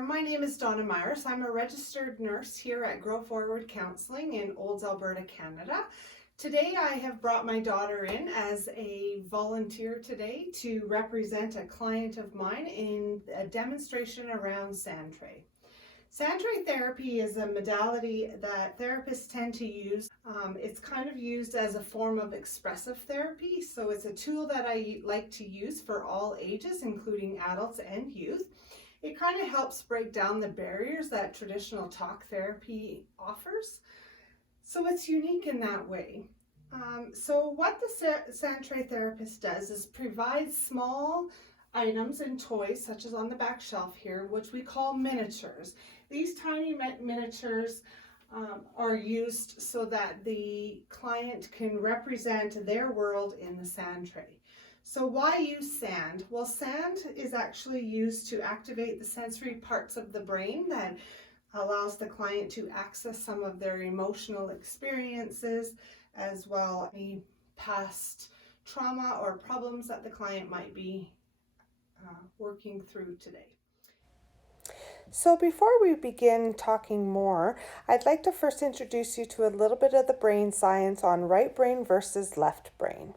there, my name is Donna Myers. I'm a registered nurse here at Grow Forward Counseling in Olds, Alberta, Canada. Today I have brought my daughter in as a volunteer today to represent a client of mine in a demonstration around Sandtray. Sandtray Therapy is a modality that therapists tend to use. It's kind of used as a form of expressive therapy, so it's a tool that I like to use for all ages, including adults and youth. It kind of helps break down the barriers that traditional talk therapy offers. So it's unique in that way. So what the Sandtray therapist does is provide small items and toys, such as on the back shelf here, which we call miniatures. These tiny miniatures are used so that the client can represent their world in the Sandtray. So why use sand? Well, sand is actually used to activate the sensory parts of the brain that allows the client to access some of their emotional experiences, as well as any past trauma or problems that the client might be working through today. So before we begin talking more, I'd like to first introduce you to a little bit of the brain science on right brain versus left brain.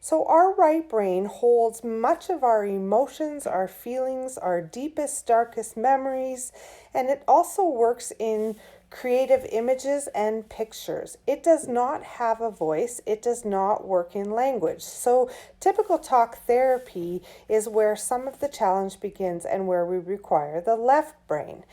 So our right brain holds much of our emotions, our feelings, our deepest, darkest memories, and it also works in creative images and pictures. It does not have a voice. It does not work in language. So typical talk therapy is where some of the challenge begins and where we require the left brain.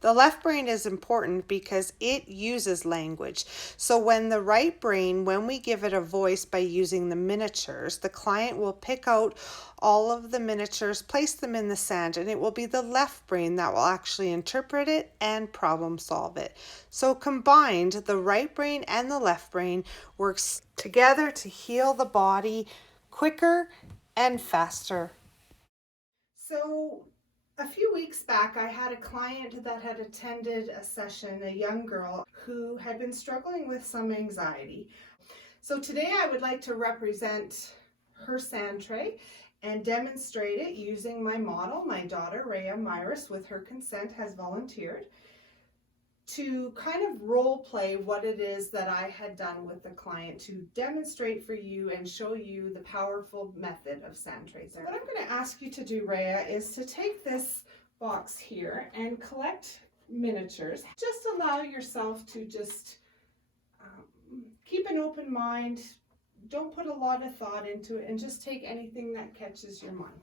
The left brain is important because it uses language. So when the right brain, when we give it a voice by using the miniatures, the client will pick out all of the miniatures, place them in the sand, and it will be the left brain that will actually interpret it and problem solve it. So combined, the right brain and the left brain works together to heal the body quicker and faster. So a few weeks back, I had a client that had attended a session, a young girl who had been struggling with some anxiety. So today I would like to represent her Sandtray and demonstrate it using my model. My daughter, Rhea Myers, with her consent, has volunteered to kind of role play what it is that I had done with the client to demonstrate for you and show you the powerful method of Sandtray. So what I'm going to ask you to do, Rhea, is to take this box here and collect miniatures. Just allow yourself to just keep an open mind. Don't put a lot of thought into it and just take anything that catches your mind.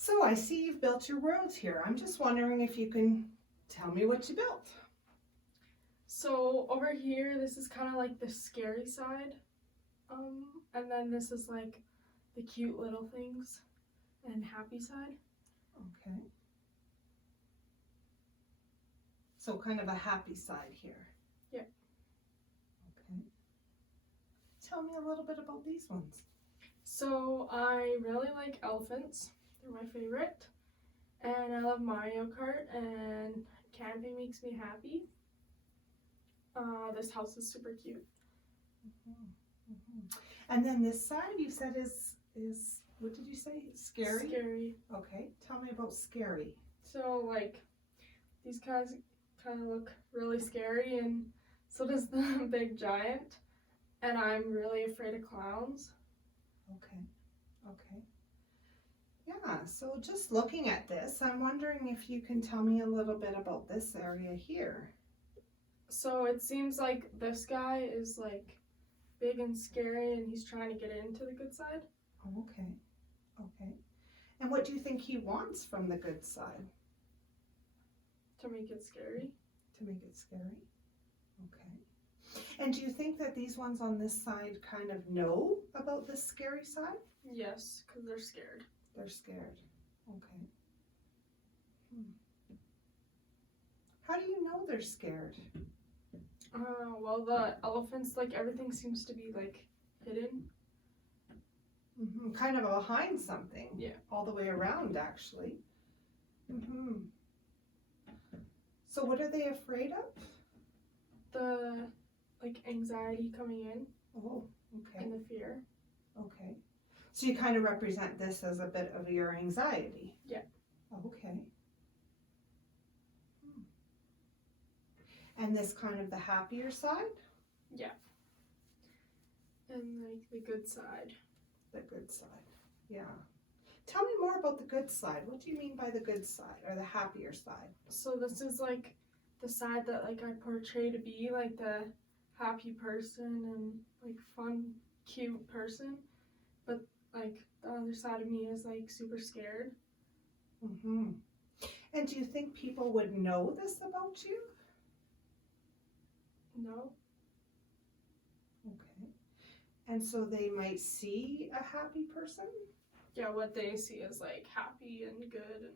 So I see you've built your world here. I'm just wondering if you can tell me what you built. So over here, this is kind of like the scary side, and then this is like the cute little things and happy side. Okay. So kind of a happy side here. Yeah. Okay. Tell me a little bit about these ones. So I really like elephants. They're my favorite. And I love Mario Kart, and camping makes me happy. This house is super cute. And then this side you said is what did you say? Scary? Scary. Okay. Tell me about scary. So like these guys kind of look really scary, and so does the big giant. And I'm really afraid of clowns. Okay. Okay. Yeah, so just looking at this, I'm wondering if you can tell me a little bit about this area here. So it seems like this guy is like big and scary, and he's trying to get into the good side. Oh, okay. Okay. And what do you think he wants from the good side? To make it scary. To make it scary? Okay. And do you think that these ones on this side kind of know about the scary side? Yes, because they're scared. They're scared. Okay. How do you know they're scared? Well, the elephants, like, everything seems to be, like, hidden. Kind of behind something. Yeah. All the way around, actually. So what are they afraid of? The, like, anxiety coming in. Oh, okay. And the fear. Okay. So you kind of represent this as a bit of your anxiety. Yeah. Okay. And this kind of the happier side? Yeah. And, like, the good side. The good side. Yeah. Tell me more about the good side. What do you mean by the good side or the happier side? So this is, like, the side that, like, I portray to be, like, the happy person and, like, fun, cute person. But, like, the other side of me is, like, super scared. And do you think people would know this about you? No. Okay. And so they might see a happy person? Yeah, what they see is, like, happy and good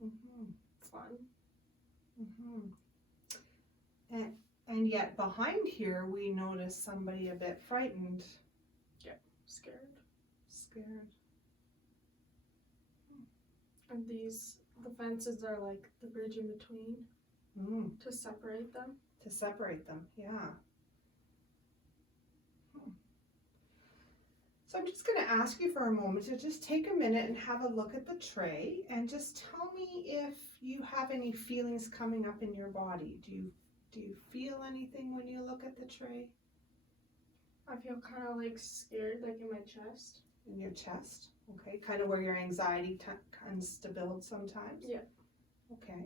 and fun. And yet behind here we notice somebody a bit frightened. Yeah, scared. Scared. And the fences are, like, the bridge in between to separate them. To separate them, yeah. So I'm just going to ask you for a moment to just take a minute and have a look at the tray and just tell me if you have any feelings coming up in your body. Do you feel anything when you look at the tray? I feel kind of, like, scared, like, in my chest. In your chest? Okay, kind of where your anxiety tends to build sometimes? Yeah. Okay.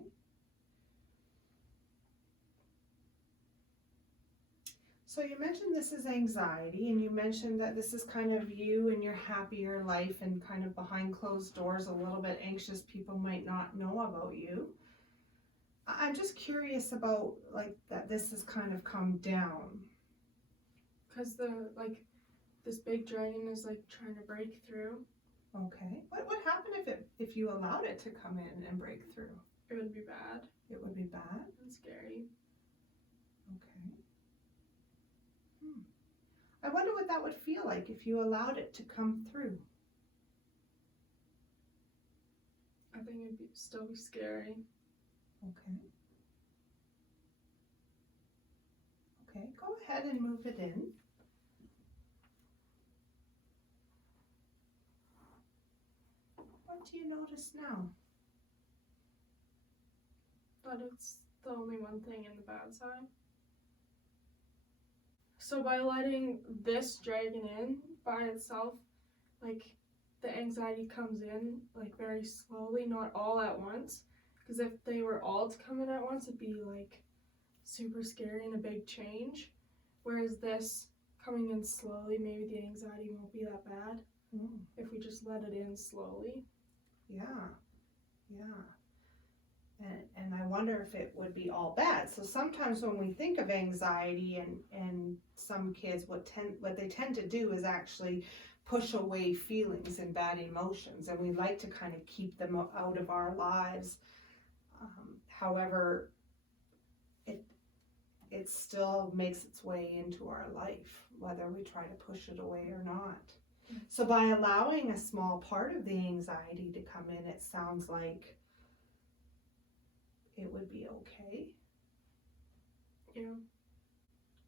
So you mentioned this is anxiety, and you mentioned that this is kind of you and your happier life and kind of behind closed doors, a little bit anxious people might not know about you. I'm just curious about, like, that this has kind of come down. Because this big dragon is, like, trying to break through. Okay. What would happen if you allowed it to come in and break through? It would be bad. It would be bad? And scary. Okay. I wonder what that would feel like if you allowed it to come through. I think it'd still be scary. Okay. Okay, go ahead and move it in. What do you notice now? But it's the only one thing in the bad side. So by letting this dragon in by itself, like, the anxiety comes in, like, very slowly, not all at once. Because if they were all to come in at once, it'd be, like, super scary and a big change. Whereas this coming in slowly, maybe the anxiety won't be that bad if we just let it in slowly. Yeah. And I wonder if it would be all bad. So sometimes when we think of anxiety and some kids, what they tend to do is actually push away feelings and bad emotions, and we like to kind of keep them out of our lives. However, it still makes its way into our life, whether we try to push it away or not. So by allowing a small part of the anxiety to come in, it sounds like it would be okay. Yeah.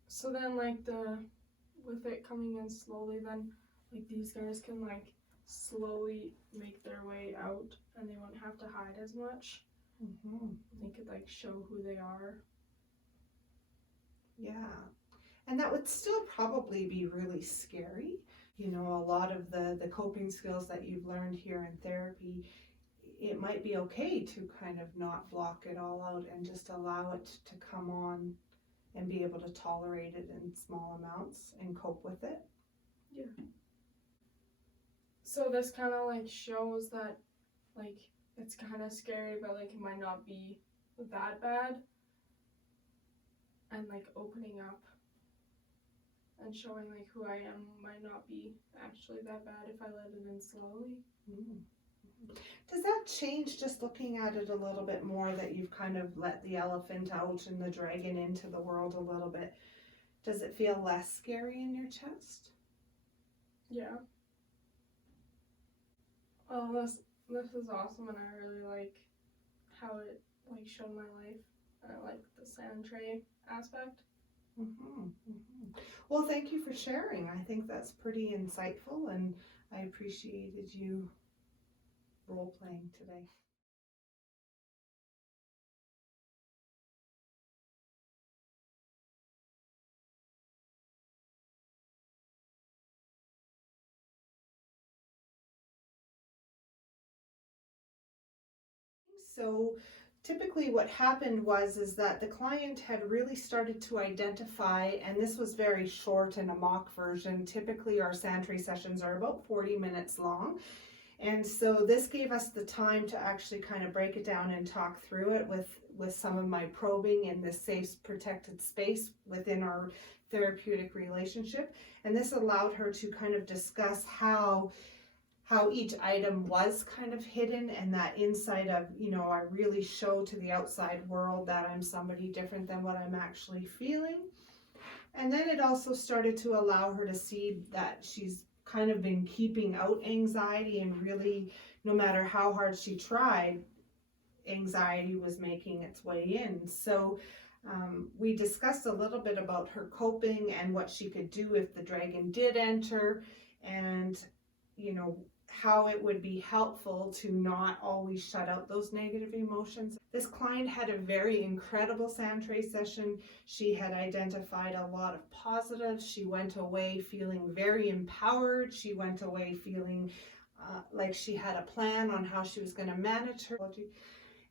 So then, like, with it coming in slowly, then, like, these guys can, like, slowly make their way out, and they won't have to hide as much. They could, like, show who they are. Yeah. And that would still probably be really scary. You know, a lot of the coping skills that you've learned here in therapy, it might be okay to kind of not block it all out and just allow it to come on and be able to tolerate it in small amounts and cope with it. Yeah. So this kind of, like, shows that, like, it's kind of scary, but, like, it might not be that bad. And, like, opening up and showing, like, who I am might not be actually that bad if I let it in slowly. Does that change just looking at it a little bit more, that you've kind of let the elephant out and the dragon into the world a little bit? Does it feel less scary in your chest? Yeah. Oh, this is awesome, and I really like how it like showed my life. I like the Sandtray aspect. Well, thank you for sharing. I think that's pretty insightful, and I appreciated you role playing today. So typically what happened is that the client had really started to identify, and this was very short in a mock version. Typically our Sandtray sessions are about 40 minutes long. And so this gave us the time to actually kind of break it down and talk through it with some of my probing in this safe, protected space within our therapeutic relationship. And this allowed her to kind of discuss how each item was kind of hidden, and that inside of, I really show to the outside world that I'm somebody different than what I'm actually feeling. And then it also started to allow her to see that she's kind of been keeping out anxiety, and really, no matter how hard she tried, anxiety was making its way in. So we discussed a little bit about her coping and what she could do if the dragon did enter, and how it would be helpful to not always shut out those negative emotions. This client had a very incredible Sandtray session. She had identified a lot of positives. She went away feeling very empowered. She went away feeling like she had a plan on how she was going to manage her.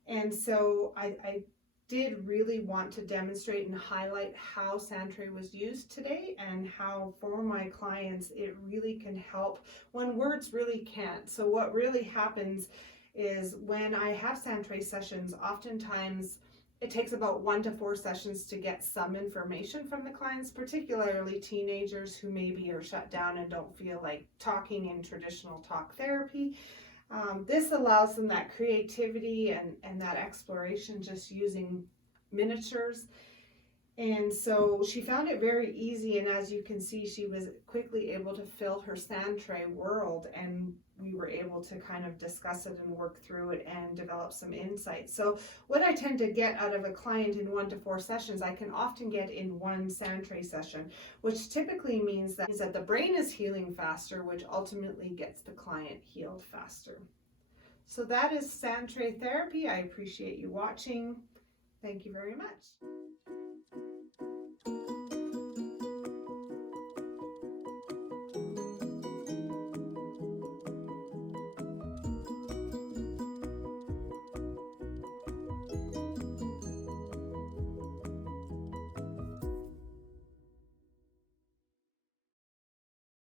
And so I did really want to demonstrate and highlight how Sandtray was used today, and how for my clients it really can help when words really can't. So what really happens is when I have Sandtray sessions, oftentimes it takes about 1 to 4 sessions to get some information from the clients, particularly teenagers who maybe are shut down and don't feel like talking in traditional talk therapy. This allows them that creativity and that exploration just using miniatures. And so she found it very easy, and as you can see, she was quickly able to fill her Sandtray world, and we were able to kind of discuss it and work through it and develop some insights. So what I tend to get out of a client in 1 to 4 sessions, I can often get in one Sandtray session, which typically means that the brain is healing faster, which ultimately gets the client healed faster. So that is Sandtray Therapy. I appreciate you watching. Thank you very much.